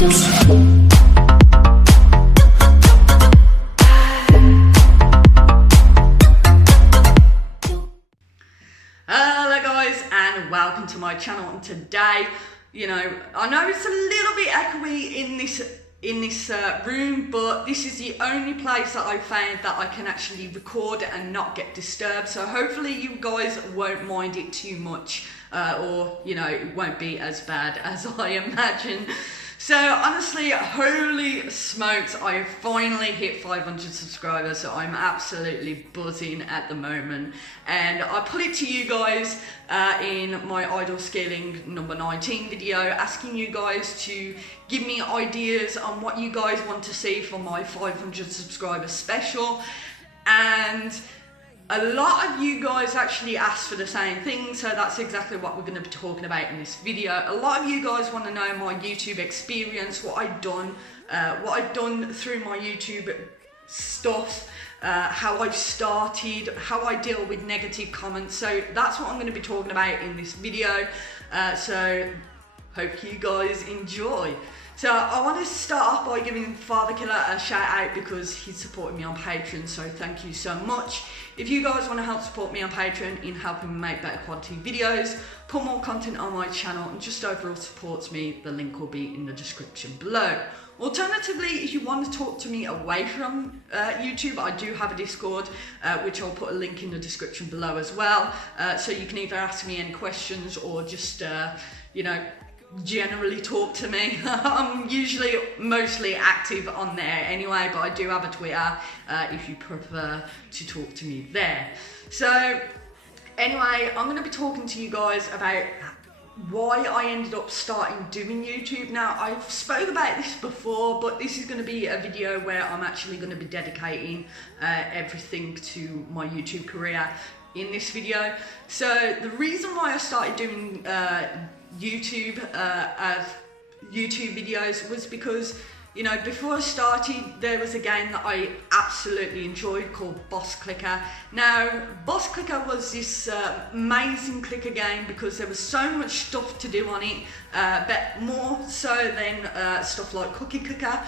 Hello guys, and welcome to my channel. And today, I know it's a little bit echoey in this room, but this is the only place that I found that I can actually record and not get disturbed. So hopefully you guys won't mind it too much, or it won't be as bad as I imagine. So honestly, holy smokes, I finally hit 500 subscribers, so I'm absolutely buzzing at the moment. And I put it to you guys in my idle scaling number 19 video, asking you guys to give me ideas on what you guys want to see for my 500 subscriber special. And a lot of you guys actually asked for the same thing, so that's exactly what we're going to be talking about in this video. A lot of you guys want to know my YouTube experience, what I've done through my YouTube stuff, how I've started, how I deal with negative comments. So that's what I'm going to be talking about in this video. So hope you guys enjoy. So I want to start off by giving Father Killer a shout out because he's supporting me on Patreon, so thank you so much. If you guys want to help support me on Patreon in helping me make better quality videos, put more content on my channel, and just overall supports me, the link will be in the description below. Alternatively, if you want to talk to me away from YouTube, I do have a Discord, which I'll put a link in the description below as well. So you can either ask me any questions or just, generally talk to me. I'm usually mostly active on there anyway, but I do have a Twitter if you prefer to talk to me there. So anyway, I'm going to be talking to you guys about why I ended up starting doing YouTube. Now, I've spoke about this before, but this is going to be a video where I'm actually going to be dedicating everything to my YouTube career in this video. So the reason why I started doing YouTube videos was because, before I started, there was a game that I absolutely enjoyed called Boss Clicker. Now, Boss Clicker was this amazing clicker game because there was so much stuff to do on it, but more so than stuff like Cookie Clicker.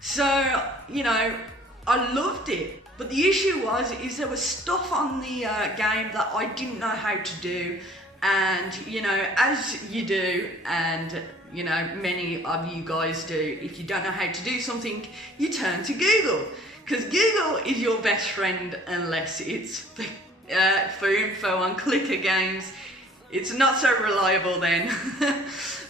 So, I loved it. But the issue is there was stuff on the game that I didn't know how to do. And as you do, and many of you guys do, if you don't know how to do something, you turn to Google, because Google is your best friend unless it's for info on clicker games. It's not so reliable then.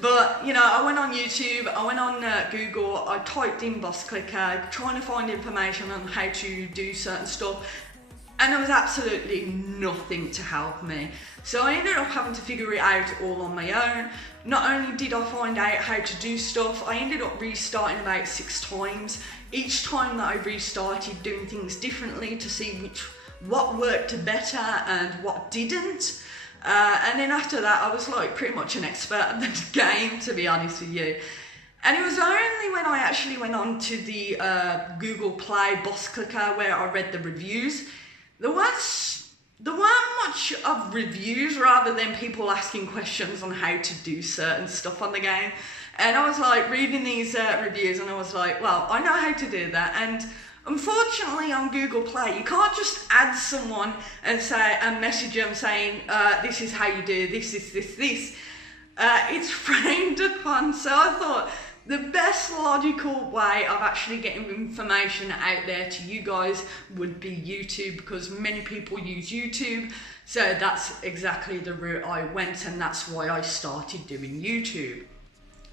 But I went on YouTube, I went on Google, I typed in Boss Clicker, trying to find information on how to do certain stuff, and there was absolutely nothing to help me. So I ended up having to figure it out all on my own. Not only did I find out how to do stuff, I ended up restarting about 6 times. Each time that I restarted, doing things differently to see what worked better and what didn't. And then after that, I was like pretty much an expert at the game, to be honest with you. And it was only when I actually went on to the Google Play Boss Clicker where I read the reviews. There weren't much of reviews rather than people asking questions on how to do certain stuff on the game. And I was like reading these reviews and I was like, well, I know how to do that. And unfortunately on Google Play, you can't just add someone and message them saying, this is how you do this. It's framed upon. So I thought the best logical way of actually getting information out there to you guys would be YouTube, because many people use YouTube. So that's exactly the route I went, and that's why I started doing YouTube.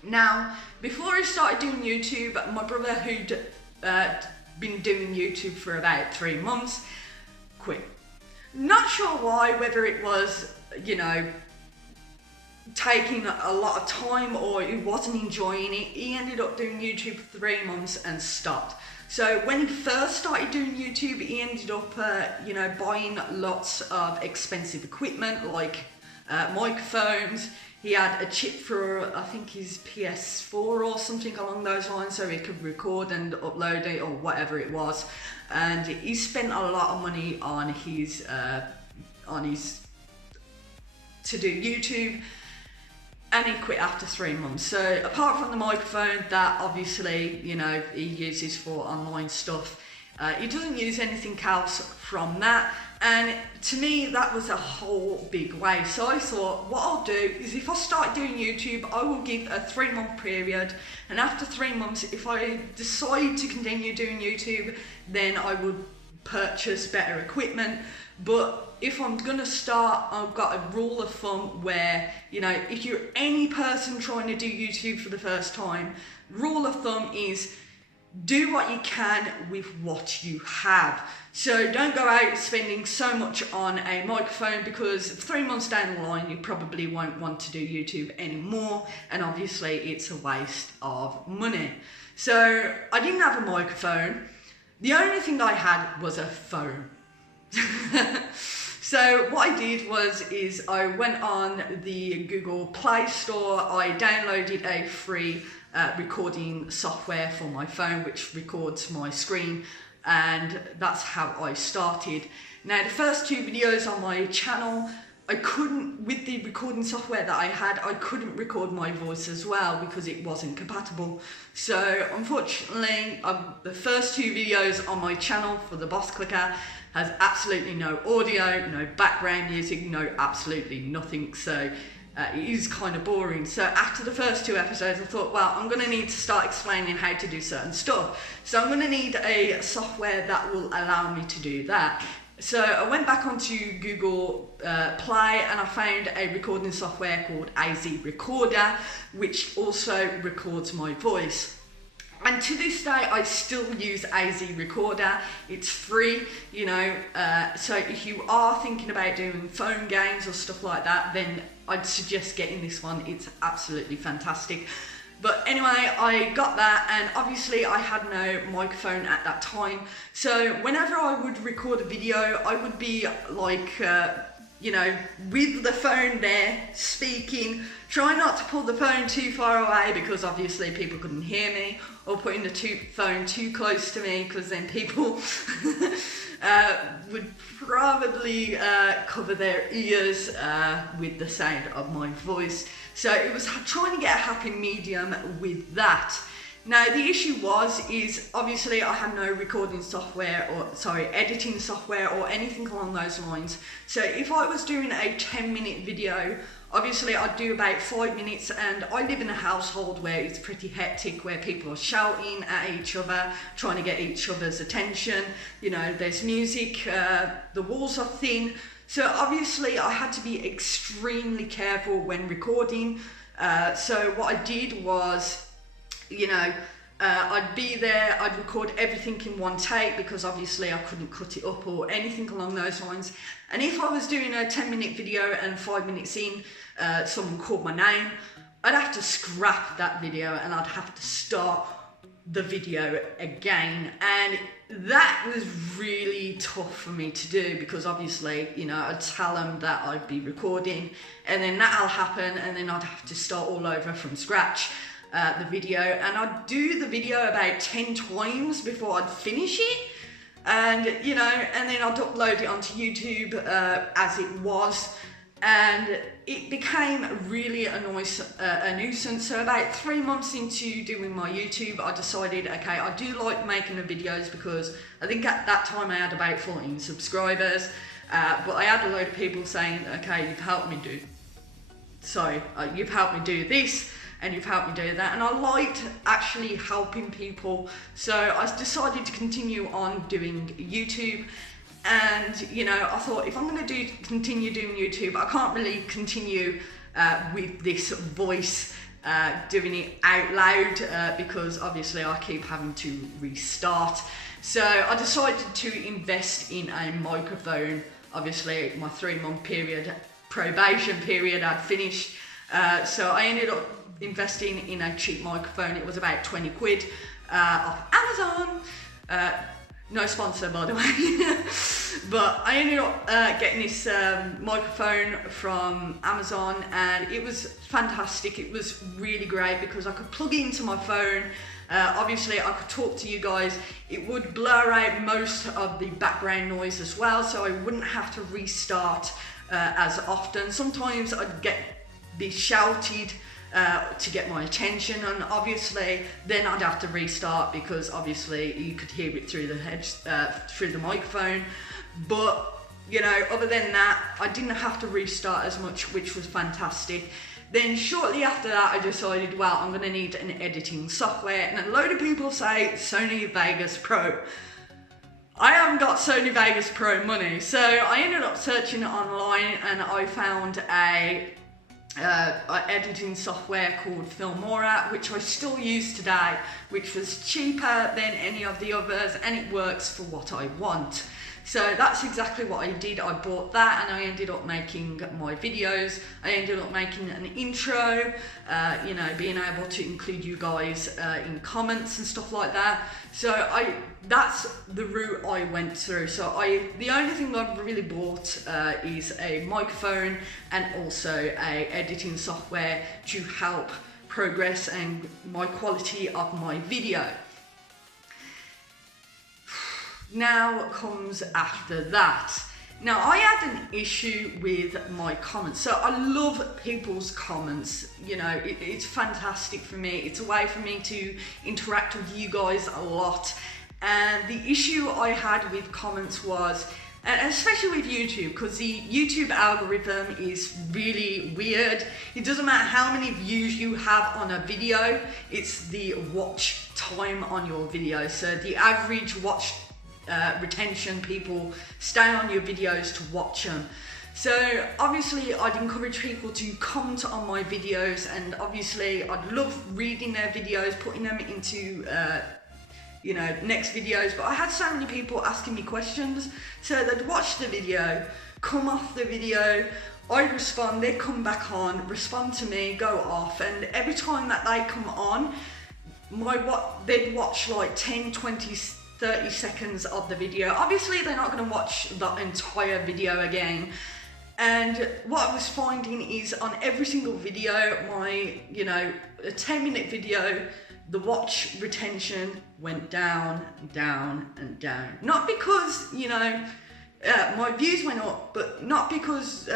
Now, before I started doing YouTube, my brother, who'd been doing YouTube for about 3 months, quit. Not sure why, whether it was, taking a lot of time or he wasn't enjoying it. He ended up doing YouTube for 3 months and stopped. So when he first started doing YouTube, he ended up buying lots of expensive equipment like microphones. He had a chip for, I think, his PS4 or something along those lines, so he could record and upload it or whatever it was. And he spent a lot of money on his to do YouTube. and he quit after 3 months. So apart from the microphone that obviously, you know, he uses for online stuff, he doesn't use anything else from that. And to me, that was a whole big waste. So I thought, what I'll do is if I start doing YouTube, I will give a 3-month period. And after 3 months, if I decide to continue doing YouTube, then I would purchase better equipment. But if I'm gonna start, I've got a rule of thumb where, you know, if you're any person trying to do YouTube for the first time, rule of thumb is do what you can with what you have. So don't go out spending so much on a microphone, because 3 months down the line you probably won't want to do YouTube anymore, and obviously it's a waste of money. So I didn't have a microphone. The only thing I had was a phone. So what I did is I went on the Google Play Store, I downloaded a free recording software for my phone which records my screen, and that's how I started. Now the first 2 videos on my channel, I couldn't, with the recording software that I had, I couldn't record my voice as well because it wasn't compatible. So unfortunately, the first 2 videos on my channel for the Boss Clicker has absolutely no audio, no background music, no absolutely nothing. So it is kind of boring. So after the first 2 episodes, I thought, well, I'm going to need to start explaining how to do certain stuff. So I'm going to need a software that will allow me to do that. So I went back onto Google Play and I found a recording software called AZ Recorder, which also records my voice. And to this day, I still use AZ Recorder. It's free, you know, so if you are thinking about doing phone games or stuff like that, then I'd suggest getting this one. It's absolutely fantastic. But anyway, I got that, and obviously I had no microphone at that time. So whenever I would record a video, I would be like, you know, with the phone there, speaking, try not to pull the phone too far away because obviously people couldn't hear me, or putting the phone too close to me because then people would probably cover their ears with the sound of my voice. So it was trying to get a happy medium with that. Now the issue is obviously I had no recording software, or sorry, editing software or anything along those lines. So if I was doing a 10-minute video, obviously I'd do about 5 minutes, and I live in a household where it's pretty hectic, where people are shouting at each other, trying to get each other's attention. You know, there's music, the walls are thin. So obviously I had to be extremely careful when recording. So what I did was, you know, I'd be there, I'd record everything in one take because obviously I couldn't cut it up or anything along those lines. And if I was doing a 10-minute video and 5 minutes in, someone called my name, I'd have to scrap that video and I'd have to start the video again. And that was really tough for me to do because obviously, you know, I'd tell them that I'd be recording and then that'll happen and then I'd have to start all over from scratch. The video, and I'd do the video about 10 times before I'd finish it, and you know, and then I'd upload it onto YouTube as it was, and it became really a nuisance. So about 3 months into doing my YouTube, I decided, okay, I do like making the videos because I think at that time I had about 14 subscribers, but I had a load of people saying, okay, you've helped me do this, and you've helped me do that, and I liked actually helping people. So I decided to continue on doing YouTube, and you know, I thought if I'm going to continue doing YouTube, I can't really continue with this voice doing it out loud because obviously I keep having to restart. So I decided to invest in a microphone. Obviously my 3-month probation period had finished, so I ended up investing in a cheap microphone. It was about 20 quid off Amazon. No sponsor, by the way. But I ended up getting this microphone from Amazon, and it was fantastic. It was really great because I could plug it into my phone. Obviously I could talk to you guys. It would blur out most of the background noise as well, so I wouldn't have to restart as often. Sometimes I'd get be shouted to get my attention, and obviously then I'd have to restart because obviously you could hear it through the microphone. But you know, other than that, I didn't have to restart as much, which was fantastic. Then shortly after that, I decided, well, I'm going to need an editing software, and a load of people say Sony Vegas Pro. I haven't got Sony Vegas Pro money, so I ended up searching online, and I found a editing software called Filmora, which I still use today, which was cheaper than any of the others, and it works for what I want. So that's exactly what I did. I bought that, and I ended up making my videos. I ended up making an intro, you know, being able to include you guys in comments and stuff like that. So that's the route I went through. So the only thing I've really bought is a microphone and also a editing software to help progress and my quality of my video. Now comes after that. Now, I had an issue with my comments. So I love people's comments. You know, it's fantastic for me. It's a way for me to interact with you guys a lot. And the issue I had with comments was, and especially with YouTube, because the YouTube algorithm is really weird. It doesn't matter how many views you have on a video, it's the watch time on your video. So the average watch retention, people stay on your videos to watch them. So obviously I'd encourage people to comment on my videos, and obviously I'd love reading their videos, putting them into you know, next videos. But I had so many people asking me questions, so they'd watch the video, come off the video, I'd respond, they'd come back on, respond to me, go off, and every time that they come on, they'd watch like 10, 20, 30 seconds of the video. Obviously they're not going to watch the entire video again. And what I was finding is on every single video, you know, a 10-minute video, the watch retention went down, down, and down. Not because, you know, my views went up, but not because,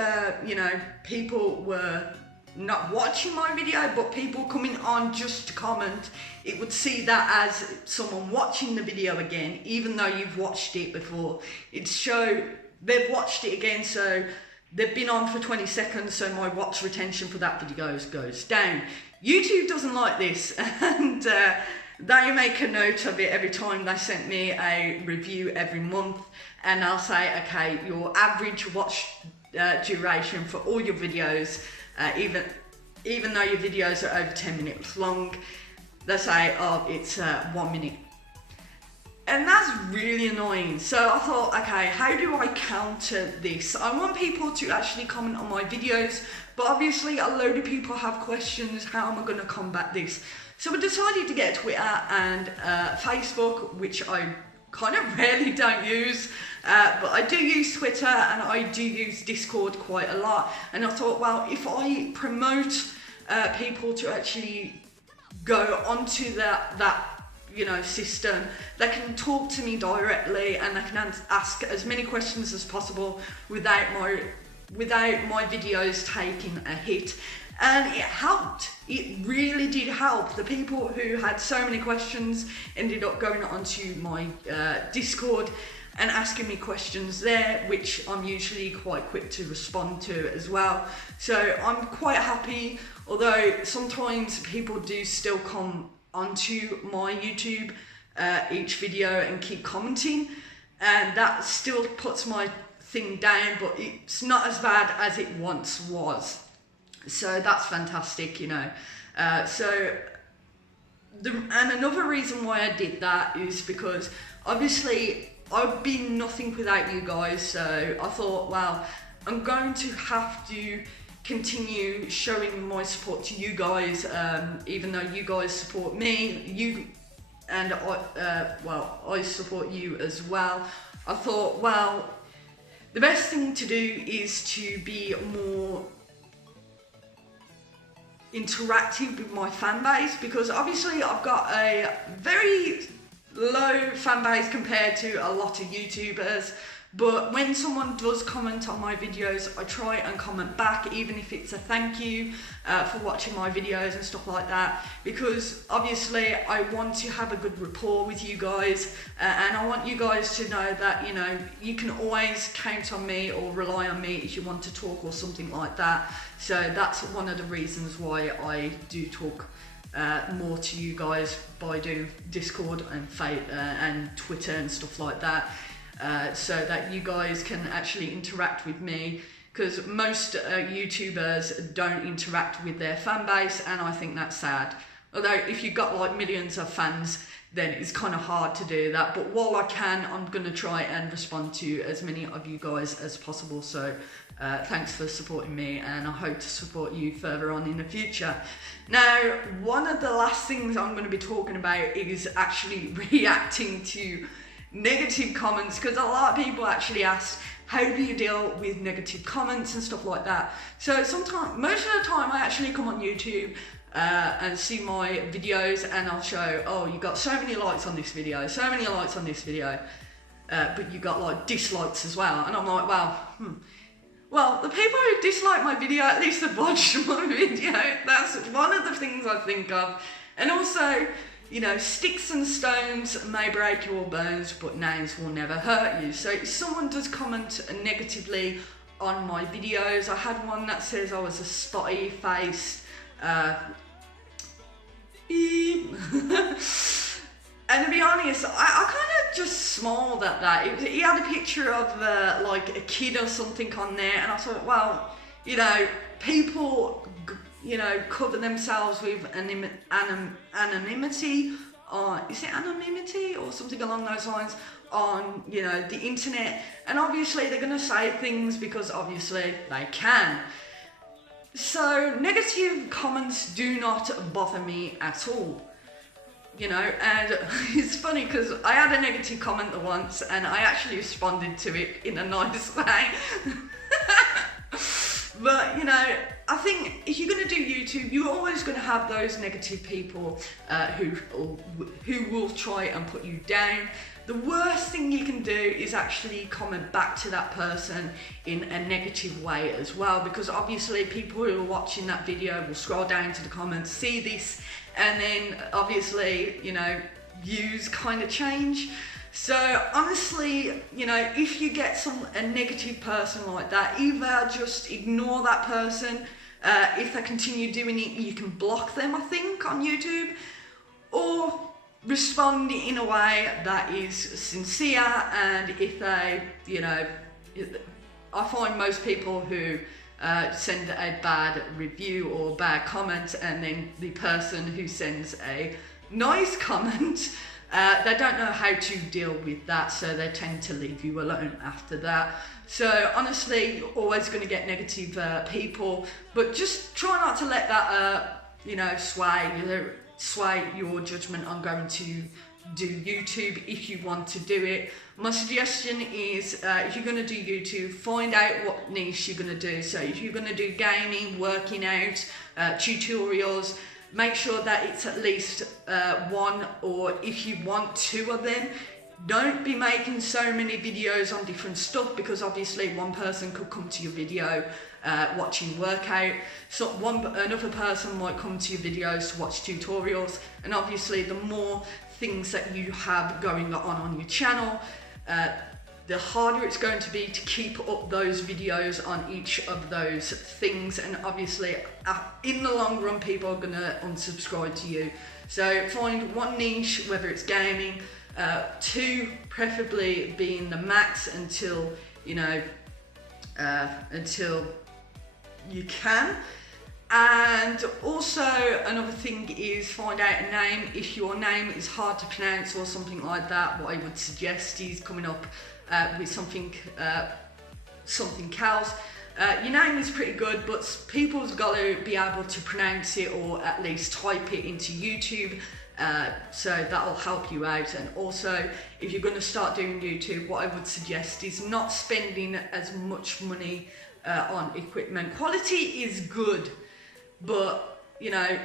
you know, people were not watching my video, but people coming on just to comment. It would see that as someone watching the video again, even though you've watched it before. It'd show they've watched it again, so they've been on for 20 seconds, so my watch retention for that video goes down. YouTube doesn't like this, and they make a note of it every time they send me a review every month, and I'll say, okay, your average watch duration for all your videos, even though your videos are over 10 minutes long, they say, oh, it's 1 minute. And that's really annoying. So I thought, okay, how do I counter this? I want people to actually comment on my videos, but obviously a load of people have questions. How am I going to combat this? So I decided to get Twitter and Facebook, which I kind of rarely don't use, but I do use Twitter and I do use Discord quite a lot. And I thought, well, if I promote people to actually go onto that you know, system, they can talk to me directly, and they can ask as many questions as possible without my videos taking a hit. And it helped. It really did help. The people who had so many questions ended up going onto my Discord and asking me questions there, which I'm usually quite quick to respond to as well. So I'm quite happy, although sometimes people do still come onto my YouTube each video and keep commenting, and that still puts my thing down, but it's not as bad as it once was. So that's fantastic, you know. And another reason why I did that is because obviously I've been nothing without you guys, so I thought, well, I'm going to have to continue showing my support to you guys, even though you guys support me, I support you as well. I thought, well, the best thing to do is to be more interactive with my fan base, because obviously I've got a very low fan base compared to a lot of YouTubers, But when someone does comment on my videos, I try and comment back, even if it's a thank you for watching my videos and stuff like that, because obviously I want to have a good rapport with you guys, and I want you guys to know that, you know, you can always count on me or rely on me if you want to talk or something like that. So that's one of the reasons why I do talk more to you guys by doing Discord and Twitter and stuff like that, so that you guys can actually interact with me, because most YouTubers don't interact with their fan base, and I think that's sad. Although if you've got like millions of fans, then it's kind of hard to do that, but while I can, I'm going to try and respond to as many of you guys as possible. So thanks for supporting me, and I hope to support you further on in the future. Now, one of the last things I'm going to be talking about is actually reacting to negative comments, because a lot of people actually ask, how do you deal with negative comments and stuff like that? So sometimes, most of the time, I actually come on YouTube and see my videos, and I'll show, oh, you got so many likes on this video, so many likes on this video, but you got like dislikes as well, and I'm like, well, the people who dislike my video, at least have watched my video. That's one of the things I think of. And also, you know, sticks and stones may break your bones, but names will never hurt you. So if someone does comment negatively on my videos, I had one that says I was a spotty faced beep. And to be honest, I kind of just smiled at that. He had a picture of like a kid or something on there, and I thought, well, you know, people, you know, cover themselves with anonymity, or is it anonymity or something along those lines on, you know, the internet, and obviously they're going to say things because obviously they can. So negative comments do not bother me at all. You know, and it's funny because I had a negative comment once and I actually responded to it in a nice way. But, you know, I think if you're going to do YouTube, you're always going to have those negative people who will try and put you down. The worst thing you can do is actually comment back to that person in a negative way as well, because obviously people who are watching that video will scroll down to the comments, see this, and then obviously, you know, views kind of change. So honestly, you know, if you get a negative person like that, either just ignore that person. If they continue doing it, you can block them, I think, on YouTube, or respond in a way that is sincere. And if they, you know, I find most people who send a bad review or bad comment, and then the person who sends a nice comment, they don't know how to deal with that, so they tend to leave you alone after that. So honestly, you're always going to get negative people, but just try not to let that you know, sway your judgment on going to do YouTube if you want to do it. My suggestion is, if you're going to do YouTube, find out what niche you're going to do. So if you're going to do gaming, working out, tutorials, make sure that it's at least one, or if you want two of them. Don't be making so many videos on different stuff, because obviously one person could come to your video watching workout, so another person might come to your videos to watch tutorials, and obviously the more things that you have going on your channel, the harder it's going to be to keep up those videos on each of those things, and obviously in the long run people are going to unsubscribe to you. So find one niche, whether it's gaming, two preferably being the max until, you know, until you can. And also another thing is find out a name. If your name is hard to pronounce or something like that, what I would suggest is coming up with something else. Your name is pretty good, but people's got to be able to pronounce it, or at least type it into YouTube. So that'll help you out. And also, if you're going to start doing YouTube, what I would suggest is not spending as much money on equipment. Quality is good, but you know,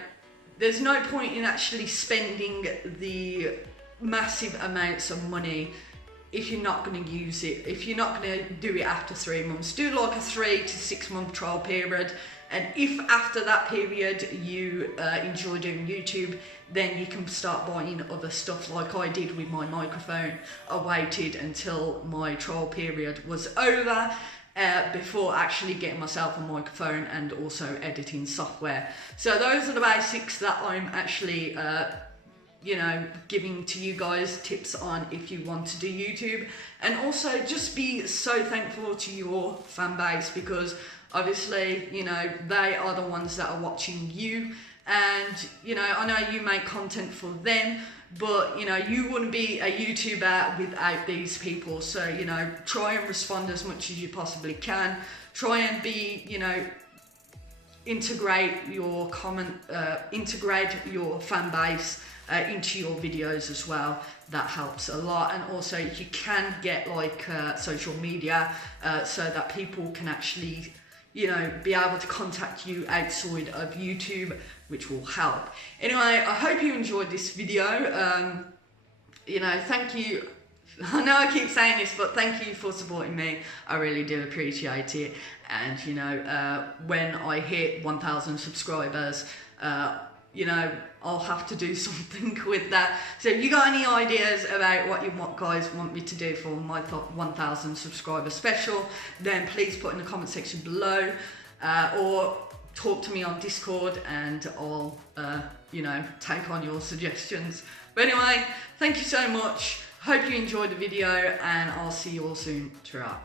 there's no point in actually spending the massive amounts of money if you're not going to use it, if you're not going to do it after 3 months, do like a 3 to 6 month trial period. And if after that period you enjoy doing YouTube, then you can start buying other stuff like I did with my microphone. I waited until my trial period was over before actually getting myself a microphone and also editing software. So those are the basics that I'm actually you know, giving to you guys tips on if you want to do YouTube. And also just be so thankful to your fan base, because obviously, you know, they are the ones that are watching you. And, you know, I know you make content for them, but, you know, you wouldn't be a YouTuber without these people. So, you know, try and respond as much as you possibly can. Try and be, you know, integrate your integrate your fan base into your videos as well. That helps a lot. And also, if you can get like social media so that people can actually, you know, be able to contact you outside of YouTube, which will help. Anyway, I hope you enjoyed this video. You know, thank you. I know I keep saying this, but thank you for supporting me. I really do appreciate it. And, you know, when I hit 1,000 subscribers, you know, I'll have to do something with that. So if you got any ideas about what you guys want me to do for my 1,000 subscriber special, then please put in the comment section below, or talk to me on Discord, and I'll, you know, take on your suggestions. But anyway, thank you so much. Hope you enjoyed the video, and I'll see you all soon. Ta-ra.